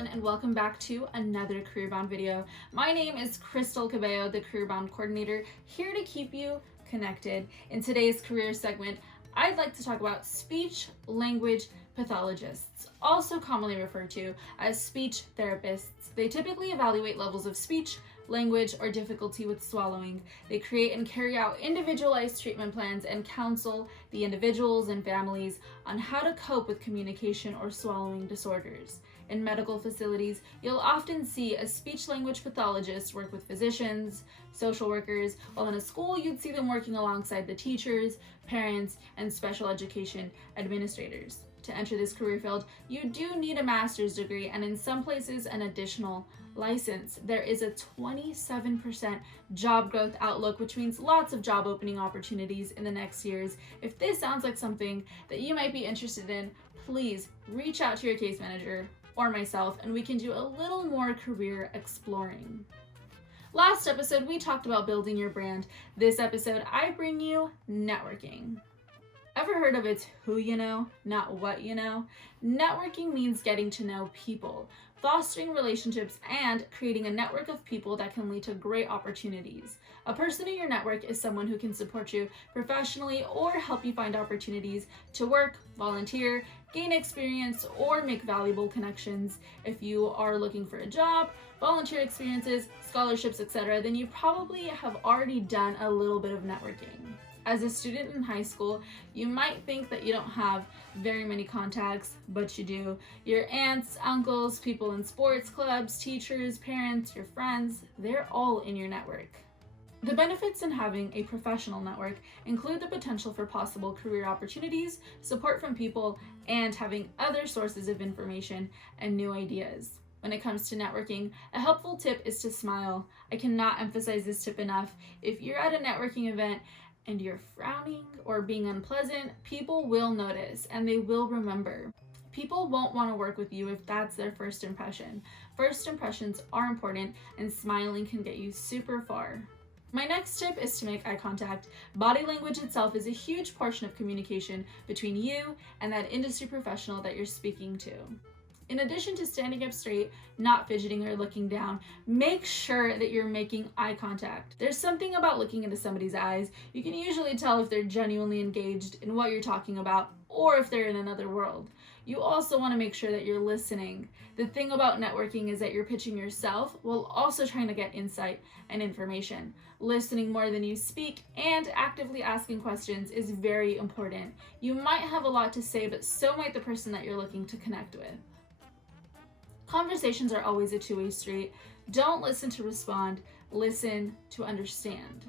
everyone, and welcome back to another CareerBound video. My name is Crystal Cabello, the CareerBound coordinator, here to keep you connected. In today's career segment, I'd like to talk about speech language pathologists, also commonly referred to as speech therapists. They typically evaluate levels of speech, language, or difficulty with swallowing. They create and carry out individualized treatment plans and counsel the individuals and families on how to cope with communication or swallowing disorders. In medical facilities, you'll often see a speech-language pathologist work with physicians, social workers, while in a school you'd see them working alongside the teachers, parents, and special education administrators. To enter this career field, you do need a master's degree and in some places an additional license. There is a 27% job growth outlook, which means lots of job opening opportunities in the next years. If this sounds like something that you might be interested in, please reach out to your case manager or myself and we can do a little more career exploring. Last episode, we talked about building your brand. This episode, I bring you networking. Ever heard of it's who you know, not what you know? Networking means getting to know people, fostering relationships, and creating a network of people that can lead to great opportunities. A person in your network is someone who can support you professionally or help you find opportunities to work, volunteer, gain experience, or make valuable connections. If you are looking for a job, volunteer experiences, scholarships, etc., then you probably have already done a little bit of networking. As a student in high school, you might think that you don't have very many contacts, but you do. Your aunts, uncles, people in sports clubs, teachers, parents, your friends, they're all in your network. The benefits in having a professional network include the potential for possible career opportunities, support from people, and having other sources of information and new ideas. When it comes to networking, a helpful tip is to smile. I cannot emphasize this tip enough. If you're at a networking event and you're frowning or being unpleasant, people will notice and they will remember. People won't want to work with you if that's their first impression. First impressions are important and smiling can get you super far. My next tip is to make eye contact. Body language itself is a huge portion of communication between you and that industry professional that you're speaking to. In addition to standing up straight, not fidgeting or looking down, make sure that you're making eye contact. There's something about looking into somebody's eyes. You can usually tell if they're genuinely engaged in what you're talking about or if they're in another world. You also want to make sure that you're listening. The thing about networking is that you're pitching yourself while also trying to get insight and information. Listening more than you speak and actively asking questions is very important. You might have a lot to say, but so might the person that you're looking to connect with. Conversations are always a two-way street. Don't listen to respond, listen to understand.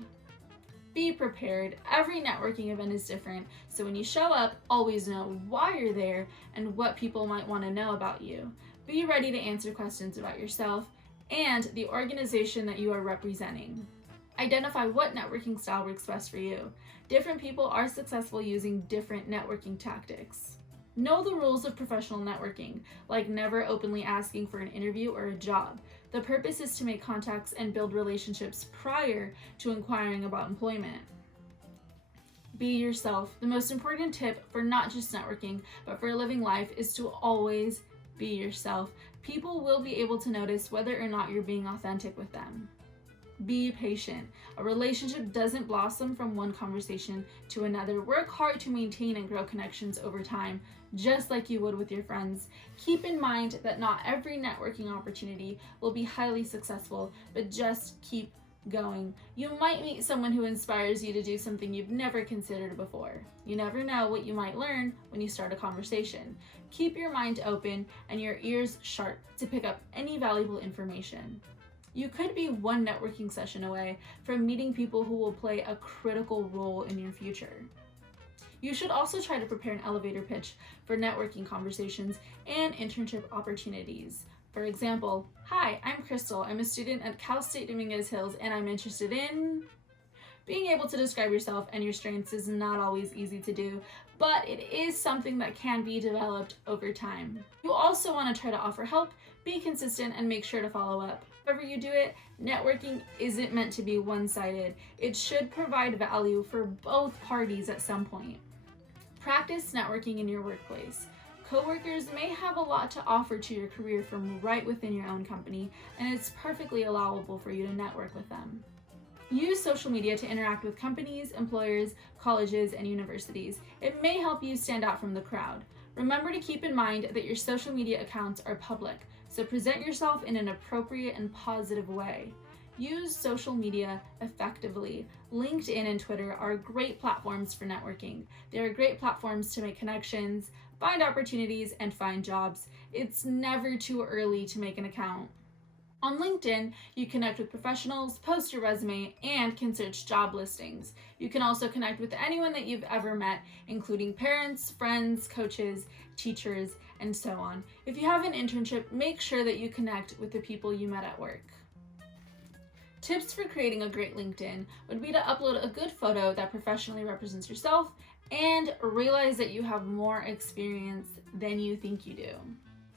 Be prepared. Every networking event is different, so when you show up, always know why you're there and what people might want to know about you. Be ready to answer questions about yourself and the organization that you are representing. Identify what networking style works best for you. Different people are successful using different networking tactics. Know the rules of professional networking, like never openly asking for an interview or a job. The purpose is to make contacts and build relationships prior to inquiring about employment. Be yourself. The most important tip for not just networking, but for living life is to always be yourself. People will be able to notice whether or not you're being authentic with them. Be patient. A relationship doesn't blossom from one conversation to another. Work hard to maintain and grow connections over time, just like you would with your friends. Keep in mind that not every networking opportunity will be highly successful, but just keep going. You might meet someone who inspires you to do something you've never considered before. You never know what you might learn when you start a conversation. Keep your mind open and your ears sharp to pick up any valuable information. You could be one networking session away from meeting people who will play a critical role in your future. You should also try to prepare an elevator pitch for networking conversations and internship opportunities. For example, hi, I'm Crystal. I'm a student at Cal State Dominguez Hills and I'm interested in... Being able to describe yourself and your strengths is not always easy to do, but it is something that can be developed over time. You also want to try to offer help, be consistent, and make sure to follow up. However you do it, networking isn't meant to be one-sided. It should provide value for both parties at some point. Practice networking in your workplace. Coworkers may have a lot to offer to your career from right within your own company, and it's perfectly allowable for you to network with them. Use social media to interact with companies, employers, colleges, and universities. It may help you stand out from the crowd. Remember to keep in mind that your social media accounts are public, so present yourself in an appropriate and positive way. Use social media effectively. LinkedIn and Twitter are great platforms for networking. They are great platforms to make connections, find opportunities, and find jobs. It's never too early to make an account. On LinkedIn, you connect with professionals, post your resume, and can search job listings. You can also connect with anyone that you've ever met, including parents, friends, coaches, teachers, and so on. If you have an internship, make sure that you connect with the people you met at work. Tips for creating a great LinkedIn would be to upload a good photo that professionally represents yourself and realize that you have more experience than you think you do.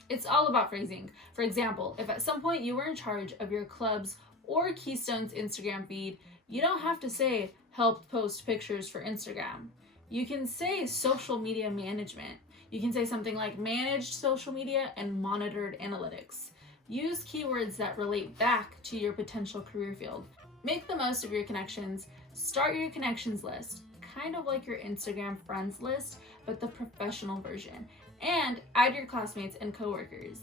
It's all about phrasing. For example, if at some point you were in charge of your club's or Keystone's Instagram feed, you don't have to say helped post pictures for Instagram. You can say social media management. You can say something like managed social media and monitored analytics. Use keywords that relate back to your potential career field. Make the most of your connections. Start your connections list, kind of like your Instagram friends list, but the professional version. And add your classmates and coworkers.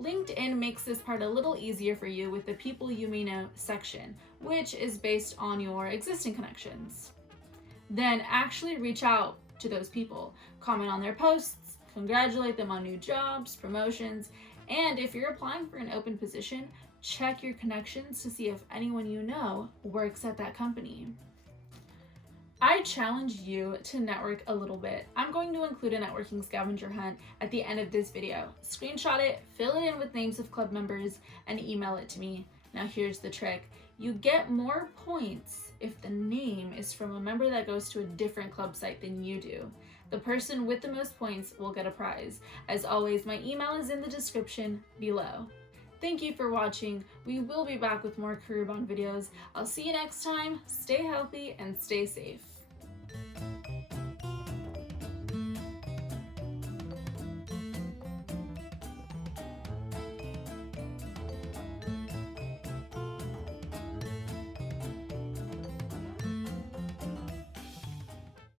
LinkedIn makes this part a little easier for you with the people you may know section, which is based on your existing connections. Then actually reach out to those people, comment on their posts, congratulate them on new jobs, promotions, and if you're applying for an open position, check your connections to see if anyone you know works at that company. I challenge you to network a little bit. I'm going to include a networking scavenger hunt at the end of this video. Screenshot it, fill it in with names of club members, and email it to me. Now here's the trick. You get more points if the name is from a member that goes to a different club site than you do. The person with the most points will get a prize. As always, my email is in the description below. Thank you for watching. We will be back with more CareerBond videos. I'll see you next time. Stay healthy and stay safe.